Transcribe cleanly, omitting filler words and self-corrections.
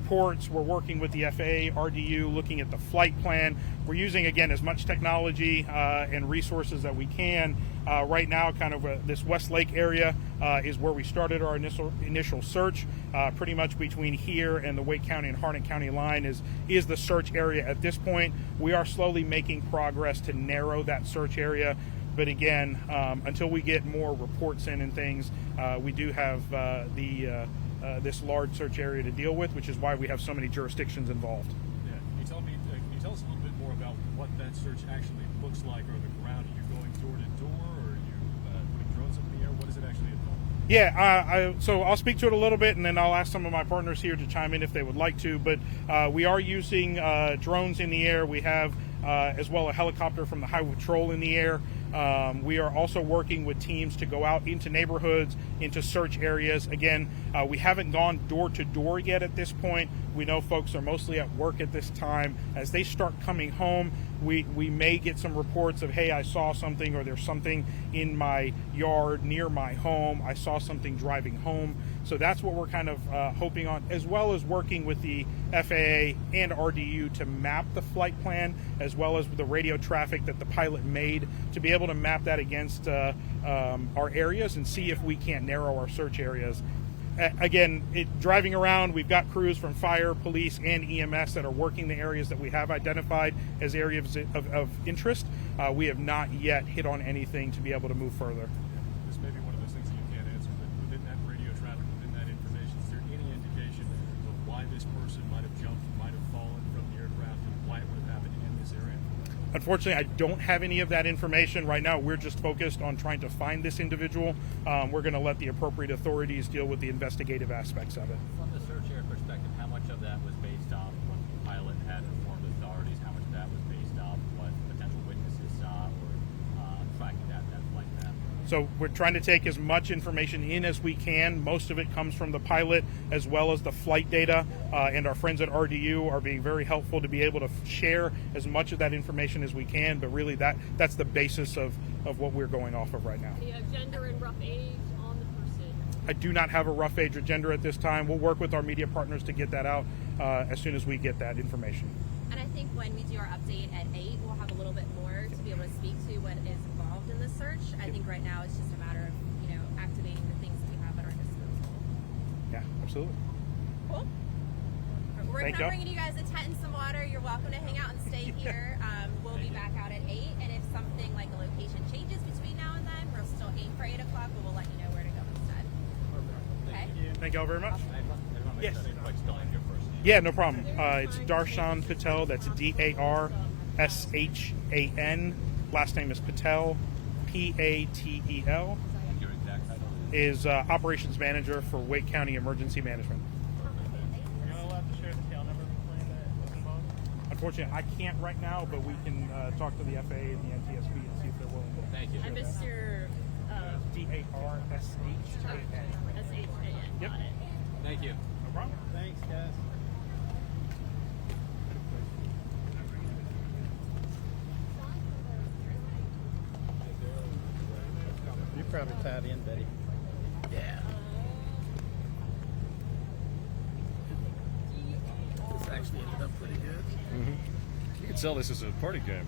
reports. We're working with the FAA, RDU, looking at the flight plan. We're using, again, as much technology and resources that we can. Right now, kind of this West Lake area is where we started our initial search. Pretty much between here and the Wake County and Harnett County line is the search area at this point. We are slowly making progress to narrow that search area. But again, until we get more reports in and things, we do have this large search area to deal with, which is why we have so many jurisdictions involved. Yeah. Can you tell us a little bit more about what that search actually looks like on the ground? Are you going door to door, or are you putting drones up in the air? What does it actually involve? Yeah, so I'll speak to it a little bit, and then I'll ask some of my partners here to chime in if they would like to. But we are using drones in the air. We have as well a helicopter from the Highway Patrol in the air. We are also working with teams to go out into neighborhoods, into search areas. Again, we haven't gone door to door yet at this point. We know folks are mostly at work at this time. As they start coming home, we may get some reports of, hey, I saw something, or there's something in my yard near my home. I saw something driving home. So that's what we're kind of hoping on, as well as working with the FAA and RDU to map the flight plan, as well as the radio traffic that the pilot made, to be able to map that against our areas and see if we can't narrow our search areas. Again, driving around, we've got crews from fire, police, and EMS that are working the areas that we have identified as areas of interest. We have not yet hit on anything to be able to move further. This may be one of those things that you can't answer, but within that radio traffic, within that information, is there any indication of why this person might have jumped, might have fallen from the aircraft, and why it would have happened in this area? Unfortunately, I don't have any of that information right now. We're just focused on trying to find this individual. We're going to let the appropriate authorities deal with the investigative aspects of it. From the search area perspective, how much of that was based off what the pilot had informed authorities? How much of that was based off what potential witnesses saw, or tracking that flight path? So we're trying to take as much information in as we can. Most of it comes from the pilot, as well as the flight data, and our friends at RDU are being very helpful to be able to share as much of that information as we can. But really, that's the basis of what we're going off of right now. Do you have gender and rough age on the person? I do not have a rough age or gender at this time. We'll work with our media partners to get that out as soon as we get that information. And I think when we do our update at 8, we'll have a little bit more to be able to speak to what is involved in the search. I think right now it's just a matter of, activating the things that we have at our disposal. Yeah, absolutely. Cool. We're Thank going to you. bring you guys a tent and some water. You're welcome to hang out and stay here. We'll be back out at 8, and if something like a location changes between now and then, we'll still aim for 8 o'clock, but we'll let you know where to go instead. Okay? Thank you all very much. Yes. Yeah. Yeah, no problem. It's Darshan Patel. That's Darshan. Last name is Patel, Patel. And your exact title Is operations manager for Wake County Emergency Management. Are you allowed to share the tail number of the plane that was involved? Unfortunately, I can't right now, but we can talk to the FAA and the NTSB and see if they're willing to. Thank you. I missed your Darshan. SHAN. Yep. Got it. Thank you. No problem. Thanks, guys. You're probably tied in, Betty. Yeah. This actually ended up pretty good. You can sell this as a party game.